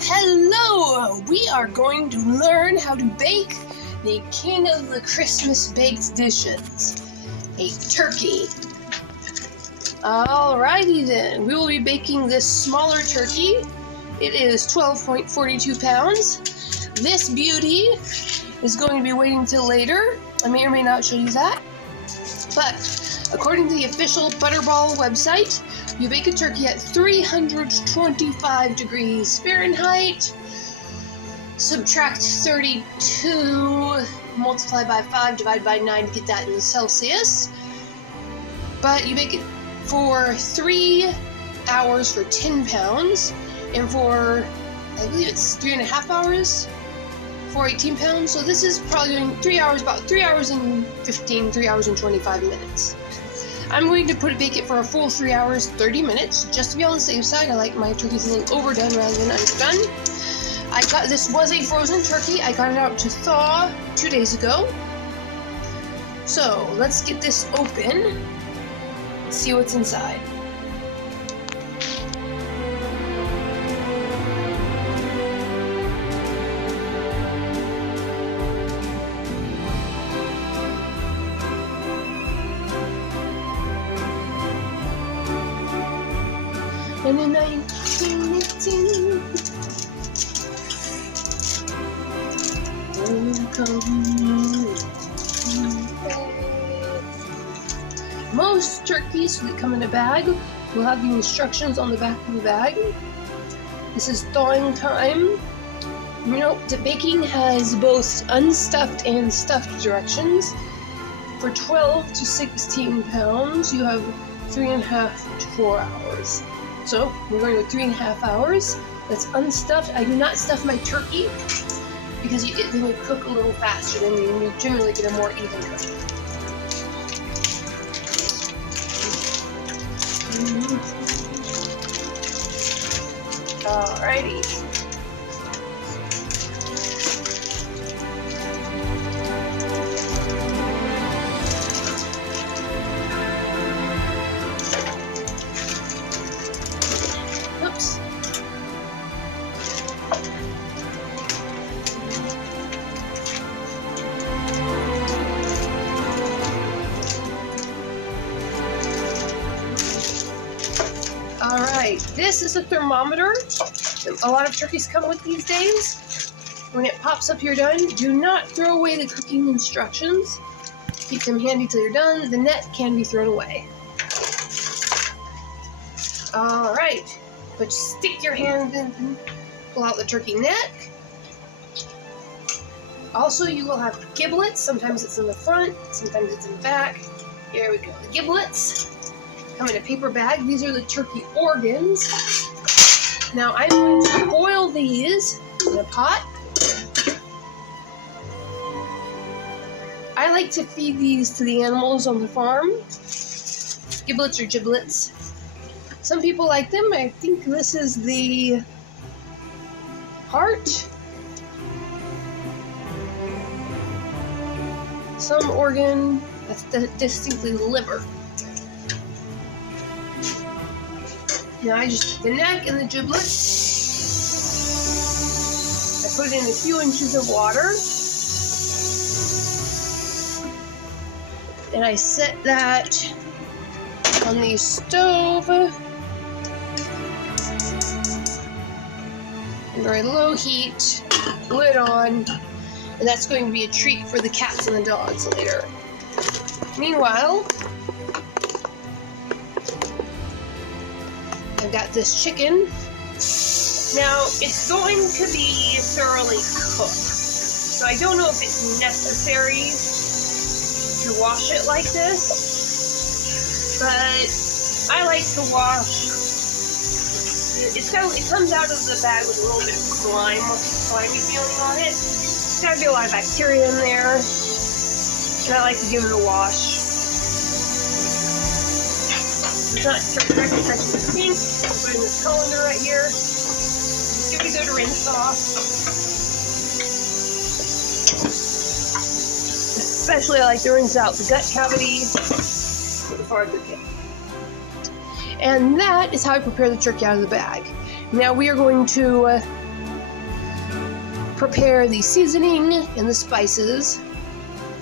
Hello! We are going to learn how to bake the king of the Christmas baked dishes, a turkey. Alrighty then, we will be baking this smaller turkey. It is 12.42 pounds. This beauty is going to be waiting till later. I may or may not show you that. But according to the official Butterball website, you bake a turkey at 325 degrees Fahrenheit. Subtract 32, multiply by 5, divide by 9 to get that in Celsius. But you bake it for 3 hours for 10 pounds, and for, I believe it's 3.5 hours for 18 pounds. So this is probably doing 3 hours, about 3 hours and 15, 3 hours and 25 minutes. I'm going to bake it for a full 3 hours, 30 minutes, just to be on the safe side. I like my turkeys a little overdone rather than underdone. This was a frozen turkey. I got it out to thaw 2 days ago. So let's get this open and see what's inside. And in 1918, most turkeys that come in a bag will have the instructions on the back of the bag. This is thawing time. You know, the baking has both unstuffed and stuffed directions. For 12 to 16 pounds, you have 3.5 to 4 hours. So we're going with 3.5 hours. That's unstuffed. I do not stuff my turkey because they will cook a little faster than you generally get a more even cook. Alrighty. Alright, this is a thermometer. A lot of turkeys come with these days. When it pops up you're done, do not throw away the cooking instructions. Keep them handy till you're done. The net can be thrown away. Alright, but stick your hand in, pull out the turkey neck. Also, you will have giblets. Sometimes it's in the front, sometimes it's in the back. Here we go, the giblets come in a paper bag. These are the turkey organs. Now I'm going to boil these in a pot. I like to feed these to the animals on the farm. Giblets or giblets. Some people like them. I think this is the heart. Some organ, that's distinctly the liver. Now I just the neck and the giblets. I put in a few inches of water. And I set that on the stove. Very low heat, lid on, and that's going to be a treat for the cats and the dogs later. Meanwhile, I've got this chicken. Now, it's going to be thoroughly cooked, so I don't know if it's necessary to wash it like this, but I like to wash. It comes out of the bag with a little bit of slimy feeling on it. There's got to be a lot of bacteria in there, and I like to give it a wash. It's not directly touching the sink. Put in this colander right here. Just give it a good rinse off. Especially I like to rinse out the gut cavity before I cook it. And that is how I prepare the turkey out of the bag. Now we are going to prepare the seasoning and the spices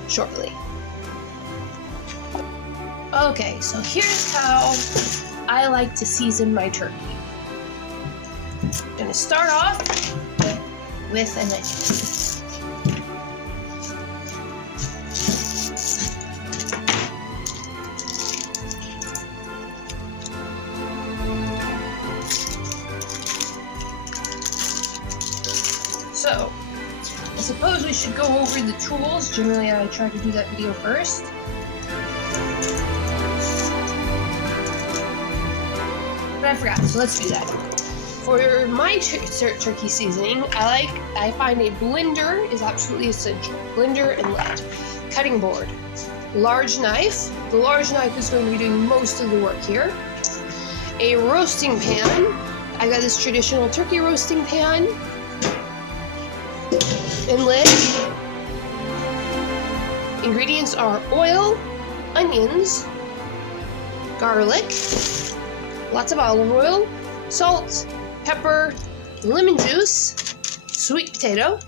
shortly. Okay, so here's how I like to season my turkey. I'm going to start off with an onion. So, I suppose we should go over the tools. Generally, I try to do that video first. But I forgot, so let's do that. For my turkey seasoning, I find a blender is absolutely essential. Blender and lid. Cutting board. Large knife. The large knife is going to be doing most of the work here. A roasting pan. I got this traditional turkey roasting pan. And lid. Ingredients are oil, onions, garlic, lots of olive oil, salt, pepper, lemon juice, sweet potato,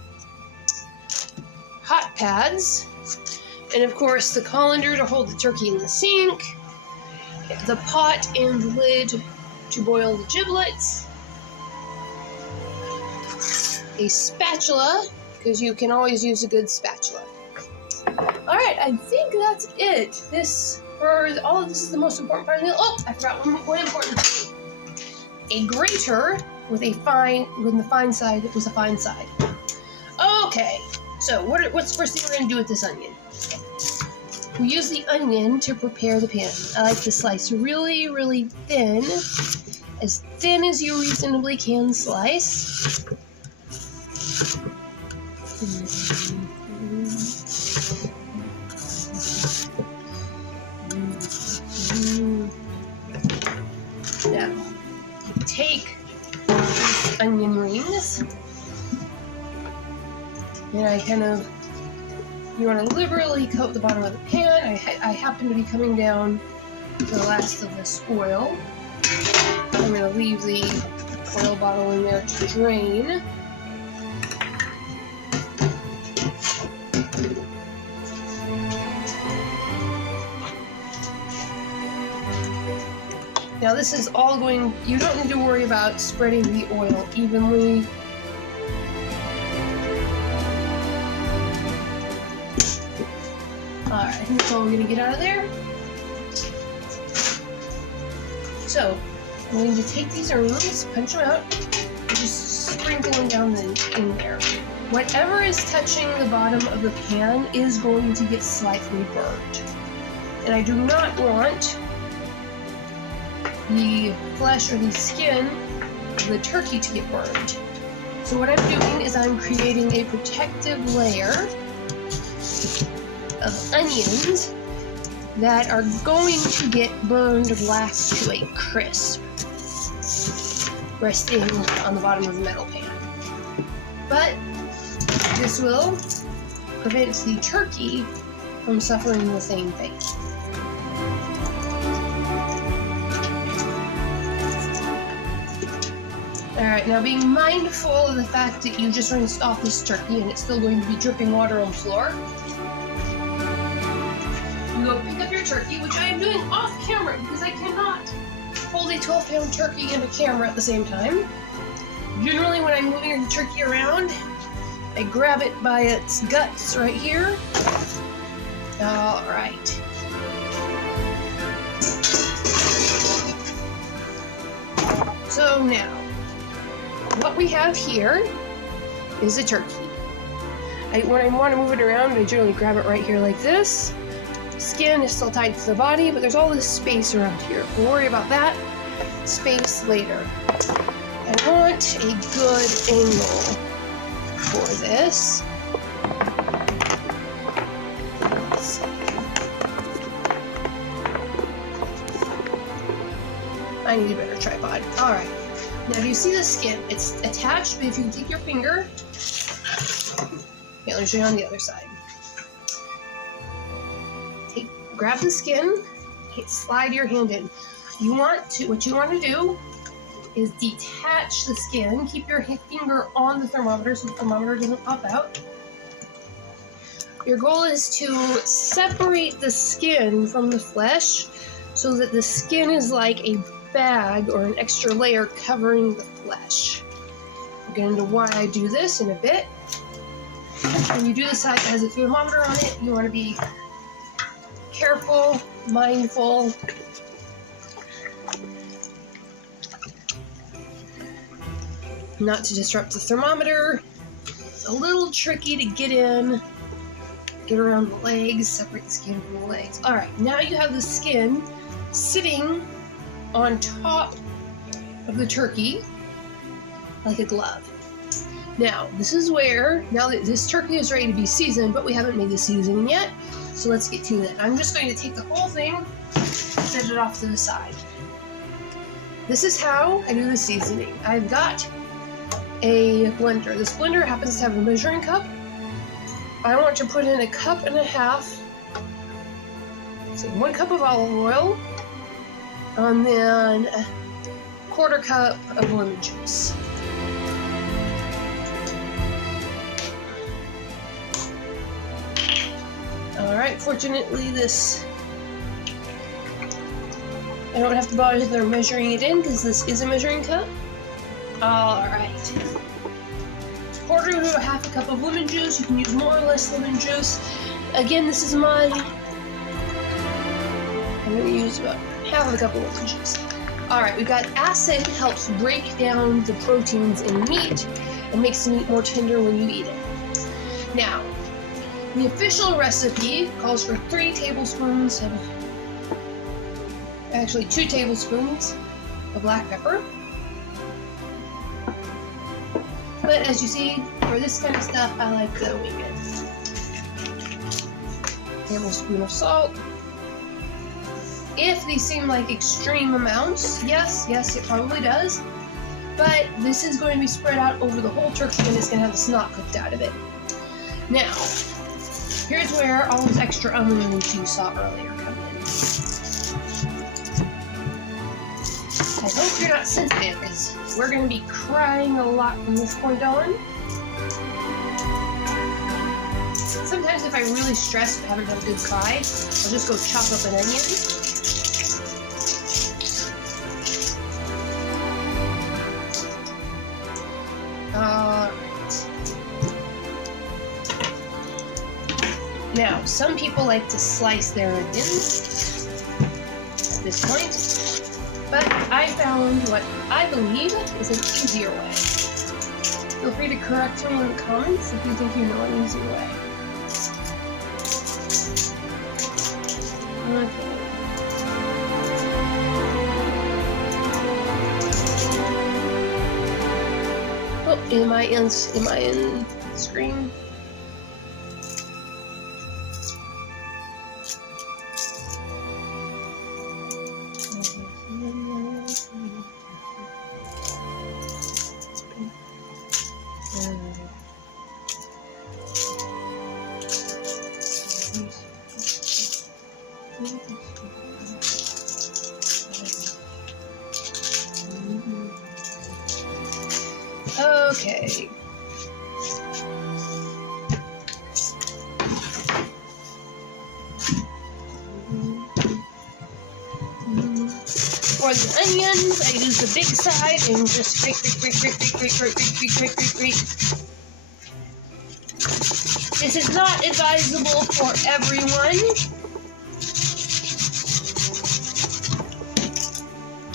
hot pads, and of course the colander to hold the turkey in the sink, the pot and the lid to boil the giblets, a spatula, because you can always use a good spatula. Alright, I think that's it. All of this is the most important part of the meal. Oh, I forgot one important thing. A grater with the fine side. Okay, so what's the first thing we're going to do with this onion? We use the onion to prepare the pan. I like to slice really, really thin as you reasonably can slice. Now, take these onion rings, and you want to liberally coat the bottom of the pan. I happen to be coming down to the last of this oil. I'm going to leave the oil bottle in there to drain. Now this is all you don't need to worry about spreading the oil evenly. Alright, I think that's all we're going to get out of there. So, I'm going to take these rings, punch them out, and just sprinkle them down in there. Whatever is touching the bottom of the pan is going to get slightly burnt. And I do not want the flesh or the skin of the turkey to get burned. So what I'm doing is I'm creating a protective layer of onions that are going to get burned last to a crisp, resting on the bottom of the metal pan. But this will prevent the turkey from suffering the same fate. Alright, now being mindful of the fact that you just rinsed off this turkey and it's still going to be dripping water on the floor, you go pick up your turkey, which I am doing off camera because I cannot hold a 12-pound turkey and a camera at the same time. Generally, when I'm moving the turkey around, I grab it by its guts right here. Alright. So now, what we have here is a turkey. When I want to move it around, I generally grab it right here like this. Skin is still tied to the body, but there's all this space around here. We'll worry about that space later. I want a good angle for this. Let's see. I need a better tripod. Alright. Now, do you see the skin? It's attached, but if you can take your finger, let me show you on the other side. Grab the skin, slide your hand in. What you want to do is detach the skin. Keep your finger on the thermometer so the thermometer doesn't pop out. Your goal is to separate the skin from the flesh so that the skin is like a bag or an extra layer covering the flesh. I'll get into why I do this in a bit. When you do the side that has a thermometer on it, you want to be careful, mindful. Not to disrupt the thermometer. It's a little tricky to get in. Get around the legs, separate the skin from the legs. Alright, now you have the skin sitting on top of the turkey like a glove. Now, this is where, now that this turkey is ready to be seasoned, but we haven't made the seasoning yet, so let's get to that. I'm just going to take the whole thing, set it off to the side. This is how I do the seasoning. I've got a blender. This blender happens to have a measuring cup. I want to put in 1.5 cups, so 1 cup of olive oil, and then 1/4 cup of lemon juice. Alright, fortunately I don't have to bother measuring it in because this is a measuring cup. Alright. 1/4 to 1/2 cup of lemon juice. You can use more or less lemon juice. Again, this is mine. I'm going to use about 1/2 cup of lemon juice. Alright, we've got acid helps break down the proteins in meat and makes the meat more tender when you eat it. Now, the official recipe calls for 3 tablespoons of, actually 2 tablespoons of black pepper. But as you see, for this kind of stuff, I like to wing it. Tablespoon of salt. If these seem like extreme amounts, yes, it probably does. But this is going to be spread out over the whole turkey and it's going to have the snot cooked out of it. Now, here's where all those extra onions you saw earlier come in. I hope you're not sensitive, because we're going to be crying a lot from this point on. Sometimes if I'm really stressed and haven't had a good cry, I'll just go chop up an onion. Alright. Now, some people like to slice their onions at this point, but I found what I believe is an easier way. Feel free to correct me in the comments if you think you know an easier way. Okay. Oh, am I in screen? Okay. For the onions, I use the big side and just grate. This is not advisable for everyone.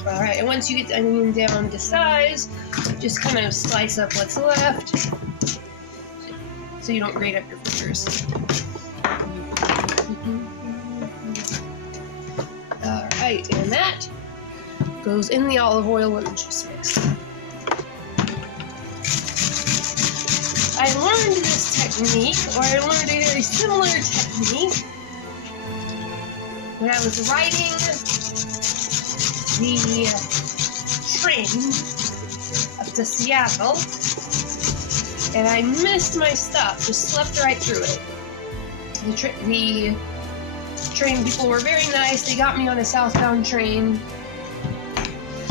Alright, and once you get the onion down to size, just kind of slice up what's left so you don't grate up your fingers. Alright, and that goes in the olive oil lemon juice mix. I learned this technique, or I learned a very similar technique when I was riding the train up to Seattle, and I missed my stop, just slept right through it. The train people were very nice. They got me on a southbound train,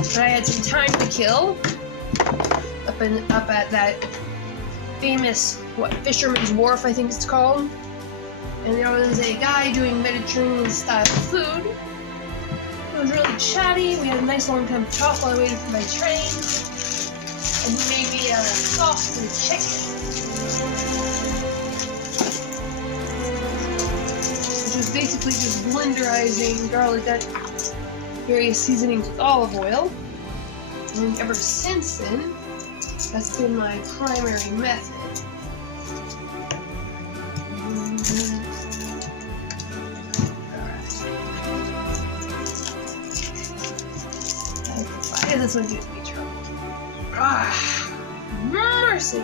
But I had some time to kill up at that famous Fisherman's Wharf, I think it's called. And there was a guy doing Mediterranean style food. It was really chatty. We had a nice long time to talk while I waited for my train. And he made me a sauce for the chicken, which was basically just blenderizing garlic and various seasonings with olive oil. And ever since then, that's been my primary method. Why is this one giving me trouble? Ah, mercy!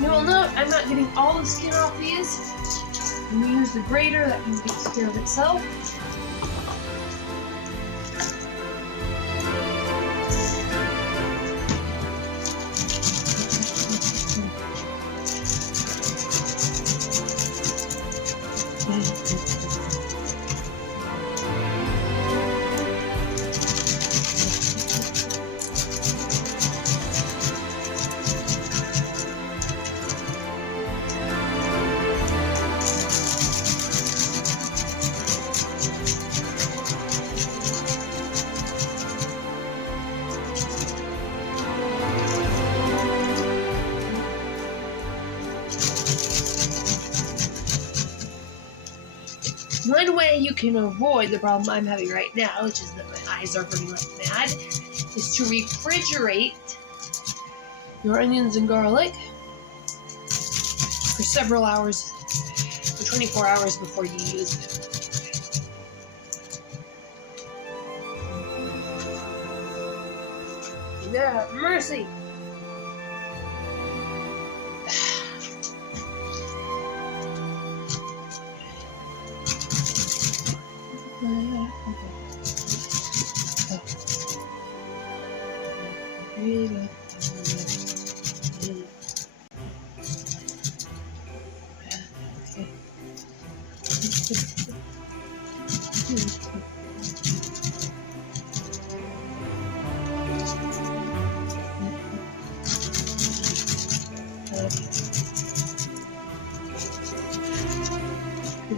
You will note I'm not getting all the skin off these. When you use the grater, that can take care of itself. One way you can avoid the problem I'm having right now, which is that my eyes are hurting like mad, is to refrigerate your onions and garlic for several hours, for 24 hours before you use them. Yeah, mercy!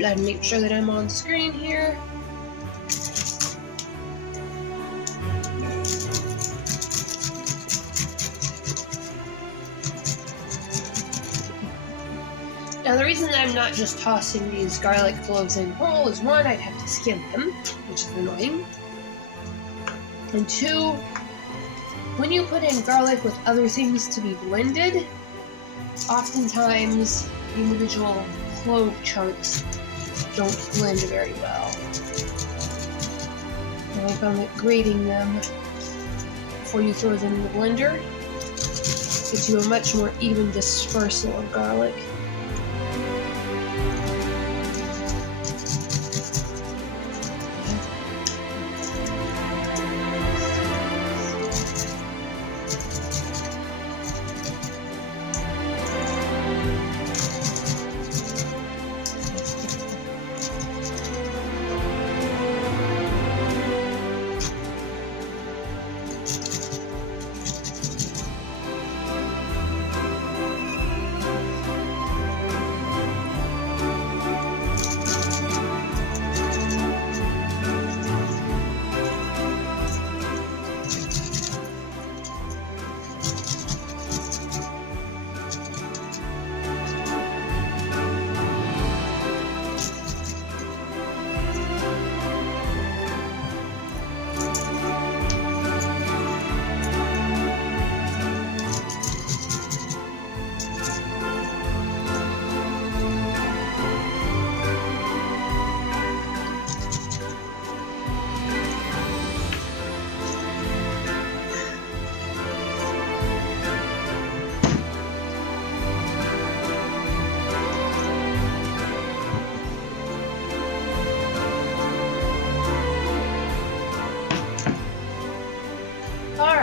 I'd make sure that I'm on screen here. Now the reason that I'm not just tossing these garlic cloves in whole is one, I'd have to skim them, which is annoying. And two, when you put in garlic with other things to be blended, oftentimes the individual clove chunks don't blend very well. And I found that grating them before you throw them in the blender gives you a much more even dispersal of garlic.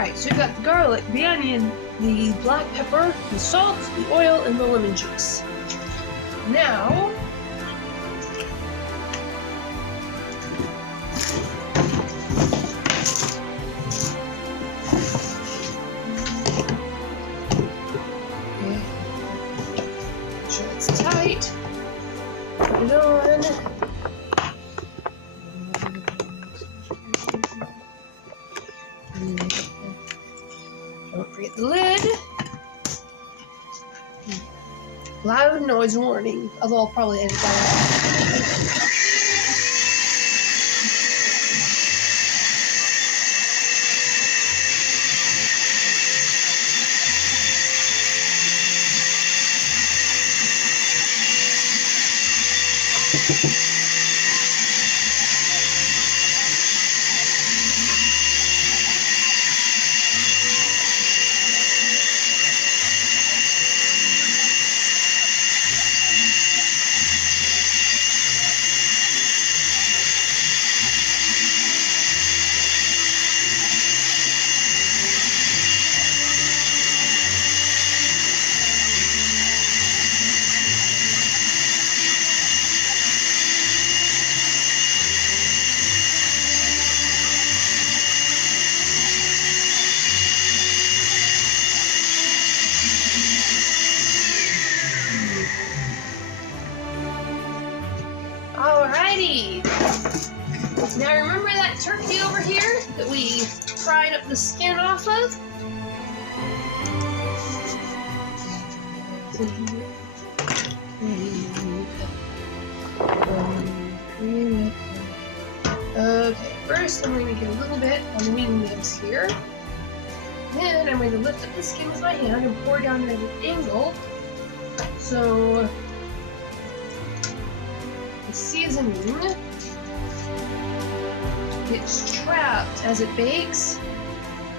Alright, so we've got the garlic, the onion, the black pepper, the salt, the oil, and the lemon juice. Now, make sure it's tight. Put it on. Don't forget the lid. Loud noise warning, although I'll probably edit that out. Alrighty. Now remember that turkey over here that we fried up the skin off of? Okay, first I'm going to get a little bit on the wing nibs here. Then I'm going to lift up the skin with my hand and pour down at an angle. So the seasoning gets trapped as it bakes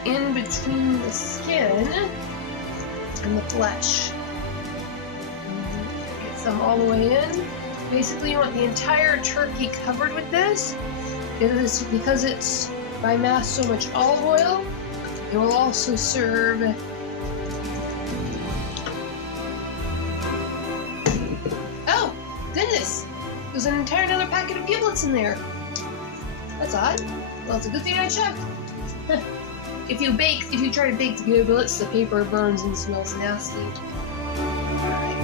in between the skin and the flesh. Get some all the way in. Basically, you want the entire turkey covered with this. Because it's by mass so much olive oil, it will also serve oh, goodness! There's an entire another packet of giblets in there. That's odd. Well, it's a good thing I checked. If you try to bake the giblets, the paper burns and smells nasty. Alright.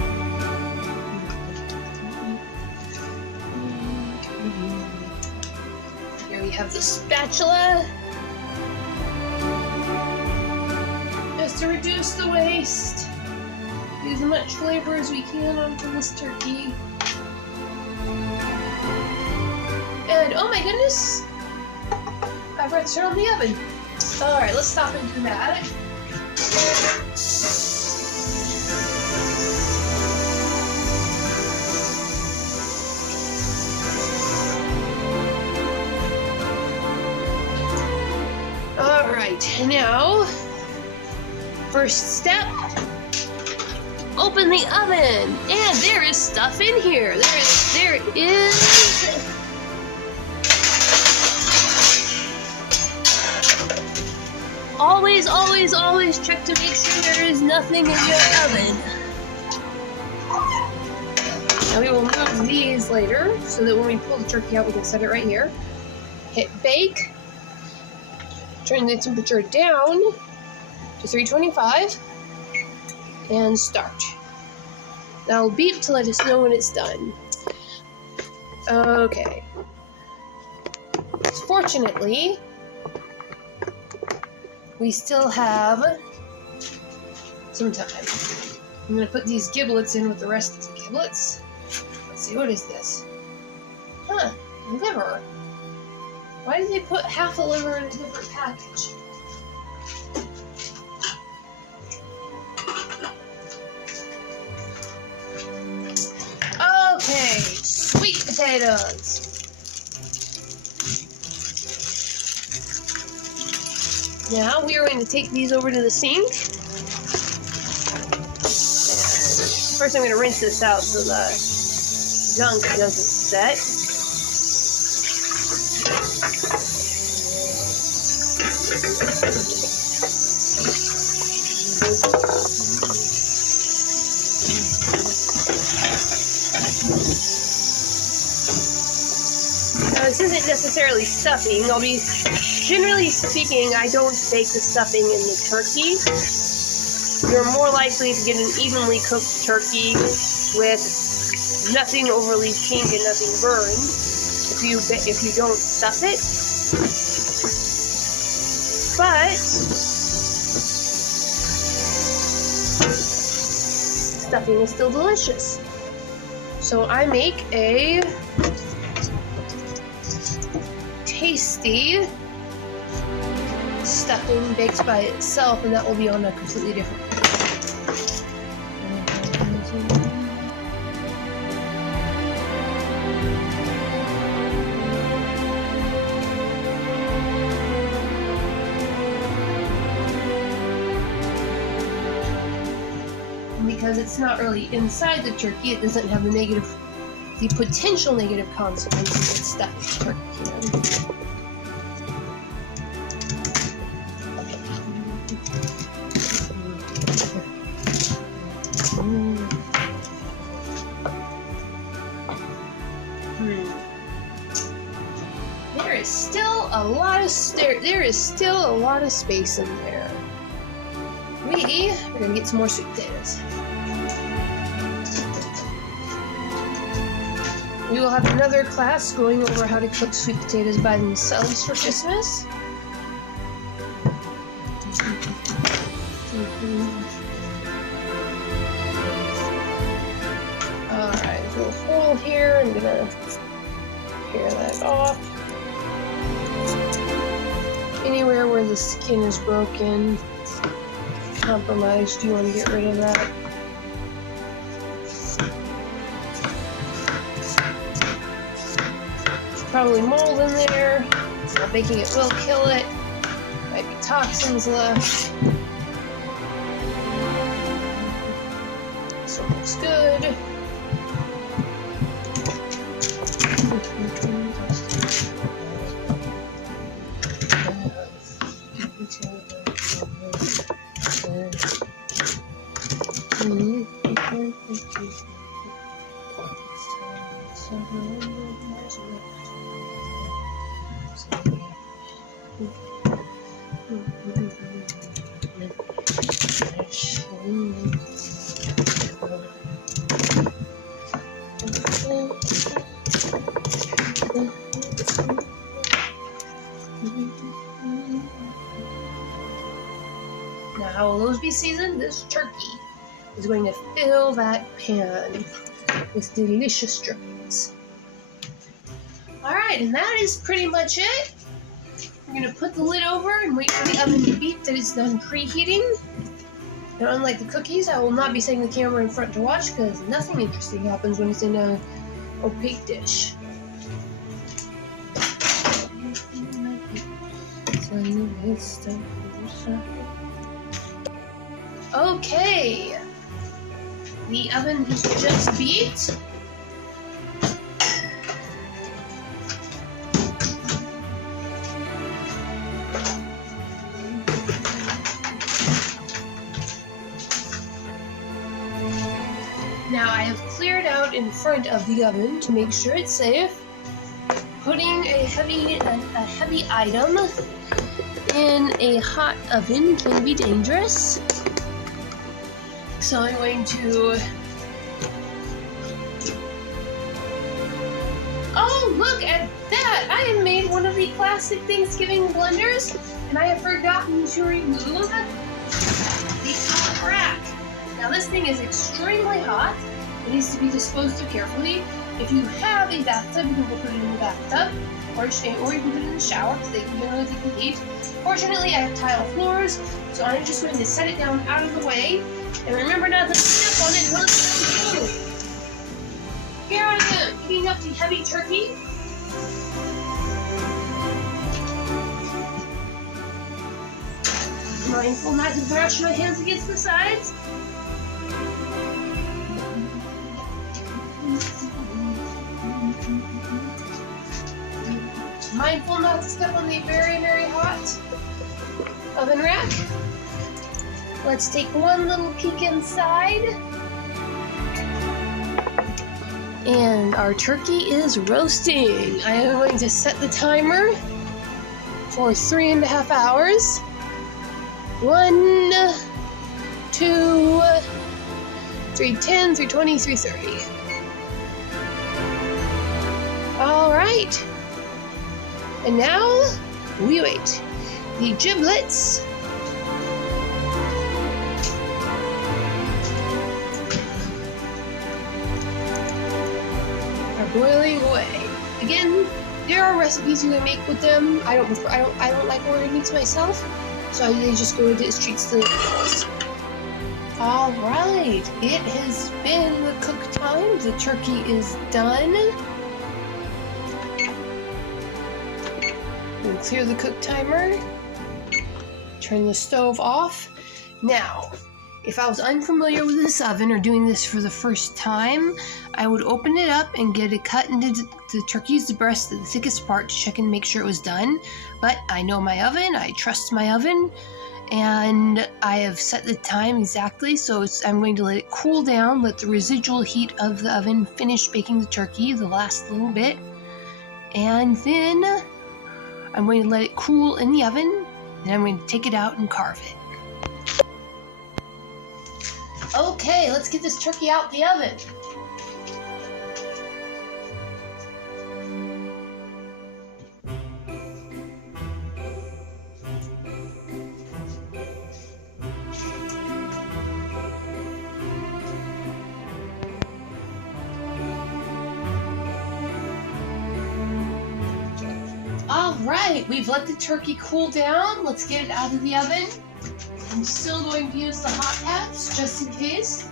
Here we have the spatula. Just to reduce the waste. Use as much flavor as we can onto this turkey. And oh my goodness, I forgot to turn on the oven. Alright, let's stop and do that. Alright, now, first step, open the oven. And there is stuff in here. There is always check to make sure there is nothing in your oven. Now we will move these later so that when we pull the turkey out, we can set it right here. Hit bake. Turn the temperature down to 325 and start. That'll beep to let us know when it's done. Okay. Fortunately, we still have some time. I'm going to put these giblets in with the rest of the giblets. Let's see, what is this? Huh, liver. Why did they put half the liver in a different package? Okay, sweet potatoes. Now we are going to take these over to the sink. First I'm going to rinse this out so the gunk doesn't set. necessarily stuffing. Generally speaking, I don't bake the stuffing in the turkey. You're more likely to get an evenly cooked turkey with nothing overly pink and nothing burned if you don't stuff it. But stuffing is still delicious. So I make a tasty stuffing baked by itself, and that will be on a completely different page. Because it's not really inside the turkey, it doesn't have the potential negative consequences that stuffed turkey can. There is still a lot of space in there. We're gonna get some more sweet potatoes. We will have another class going over how to cook sweet potatoes by themselves for Christmas. Alright, a little hole here. I'm gonna pare that off. Anywhere where the skin is broken, compromised, you want to get rid of that. There's probably mold in there. Not baking it will kill it. Might be toxins left. This one looks good. Now, how will those be seasoned? This turkey is going to fill that pan with delicious drippings. Alright, and that is pretty much it. We're going to put the lid over and wait for the oven to beep that it's done preheating. Now, unlike the cookies, I will not be setting the camera in front to watch because nothing interesting happens when it's in an opaque dish. Okay, the oven has just beeped. Now I have cleared out in front of the oven to make sure it's safe. Putting a heavy item in a hot oven can be dangerous. So I'm going to... Oh, look at that! I have made one of the classic Thanksgiving blenders, and I have forgotten to remove the top rack. Now this thing is extremely hot. It needs to be disposed of carefully. If you have a bathtub, you can put it in the bathtub, or you can put it in the shower because they can generally take the heat. Fortunately, I have tile floors, so I'm just going to set it down out of the way. And remember not to step on it until it's done. Here I am, heating up the heavy turkey. Mindful not to brush my hands against the sides. Mindful not to step on the very, very hot oven rack. Let's take one little peek inside. And our turkey is roasting. I am going to set the timer for 3.5 hours. 1, 2, 310, 320, 330. All right. And now we wait. The giblets are boiling away. Again, there are recipes you can make with them. I don't like ordering these myself, so they just go into its treats to the All right, it has been the cook time. The turkey is done. We'll clear the cook timer. Turn the stove off. Now, if I was unfamiliar with this oven or doing this for the first time, I would open it up and get it cut into the turkey's breast, the thickest part, to check and make sure it was done. But I know my oven, I trust my oven, and I have set the time exactly, so I'm going to let it cool down, let the residual heat of the oven finish baking the turkey, the last little bit, and then I'm going to let it cool in the oven, and I'm going to take it out and carve it. Okay, let's get this turkey out the oven. All right, we've let the turkey cool down. Let's get it out of the oven. I'm still going to use the hot pads just in case.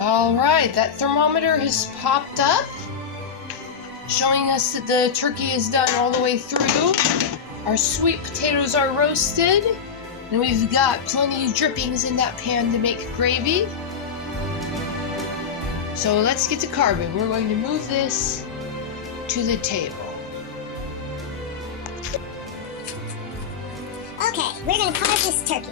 All right, that thermometer has popped up, showing us that the turkey is done all the way through. Our sweet potatoes are roasted, and we've got plenty of drippings in that pan to make gravy. So let's get to carving. We're going to move this to the table. Okay, we're going to carve this turkey.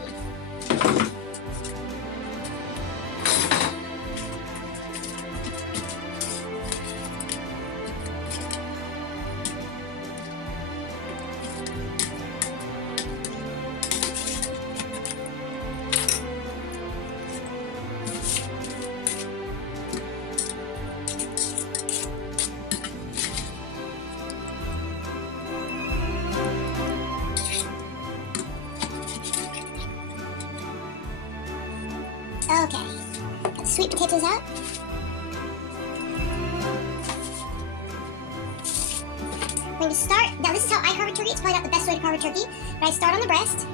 Okay, got the sweet potatoes out. I'm going to start, now this is how I carve a turkey, it's probably not the best way to carve a turkey, but I start on the breast.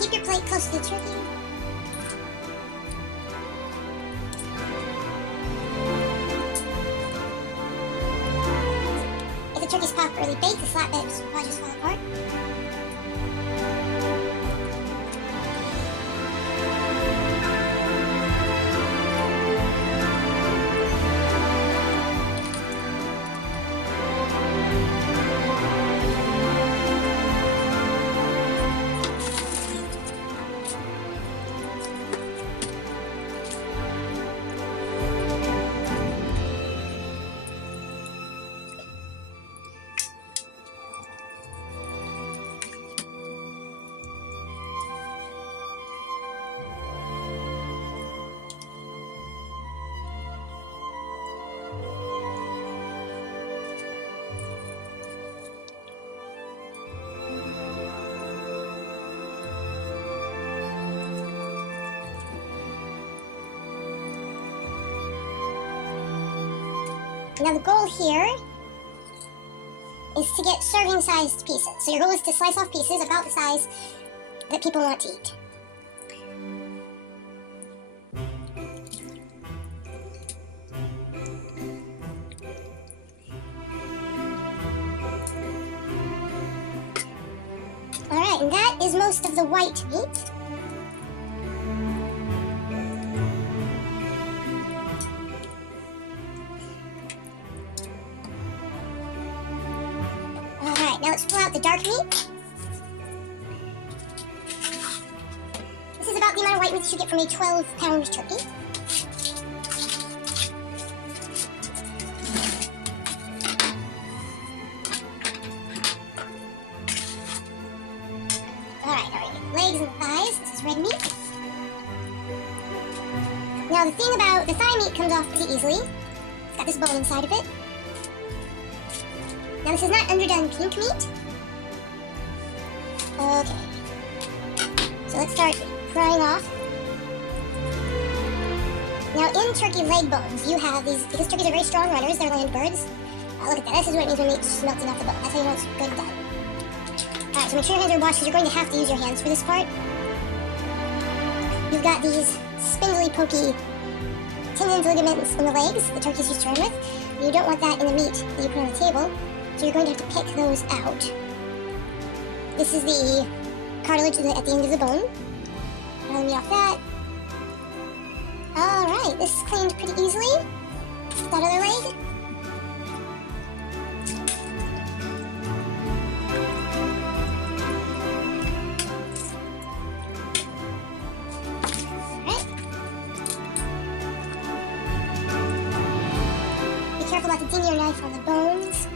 Keep your plate close to the turkey. If the turkey's properly baked, the flatbed will probably just fall apart. Now the goal here is to get serving-sized pieces. So your goal is to slice off pieces about the size that people want to eat. Alright, and that is most of the white meat. Alright, now let's pull out the dark meat. This is about the amount of white meat you should get from a 12-pound turkey. Alright, legs and thighs. This is red meat. Now the thing about the thigh meat comes off pretty easily. It's got this bone inside of it. Now this is not underdone pink meat. Okay. So let's start frying off. Now in turkey leg bones, you have these, because turkeys are very strong runners, they're land birds. Look at that, this is what it means when meat just melting off the bone. That's how you know it's good done. Alright, so make sure your hands are washed because you're going to have to use your hands for this part. You've got these spindly, pokey tendons, ligaments in the legs the turkeys used to run with. You don't want that in the meat that you put on the table, so you're going to have to pick those out. This is the cartilage at the end of the bone. Let me off that. Alright, this is cleaned pretty easily. That other leg. Careful not to ding your knife on the bones.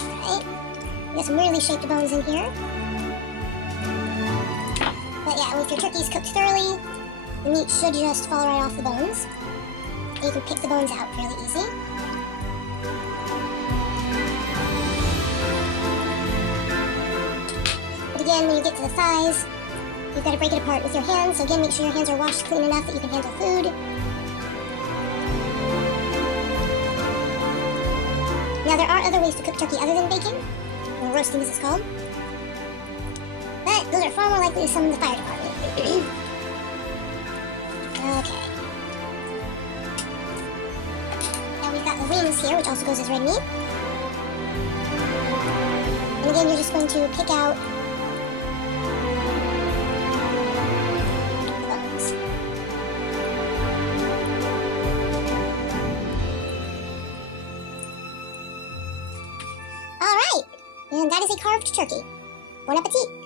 Alright. We got some weirdly shaped bones in here. But yeah, if your turkey's cooked thoroughly, the meat should just fall right off the bones. And you can pick the bones out fairly easy. But again, when you get to the thighs, you've got to break it apart with your hands. So again, make sure your hands are washed clean enough that you can handle food. Now, there are other ways to cook turkey other than baking, or roasting as it's called, but those are far more likely to summon the fire department. Okay. Now we've got the wings here, which also goes as red meat. And again, you're just going to pick out the bones. And that is a carved turkey. Bon appetit!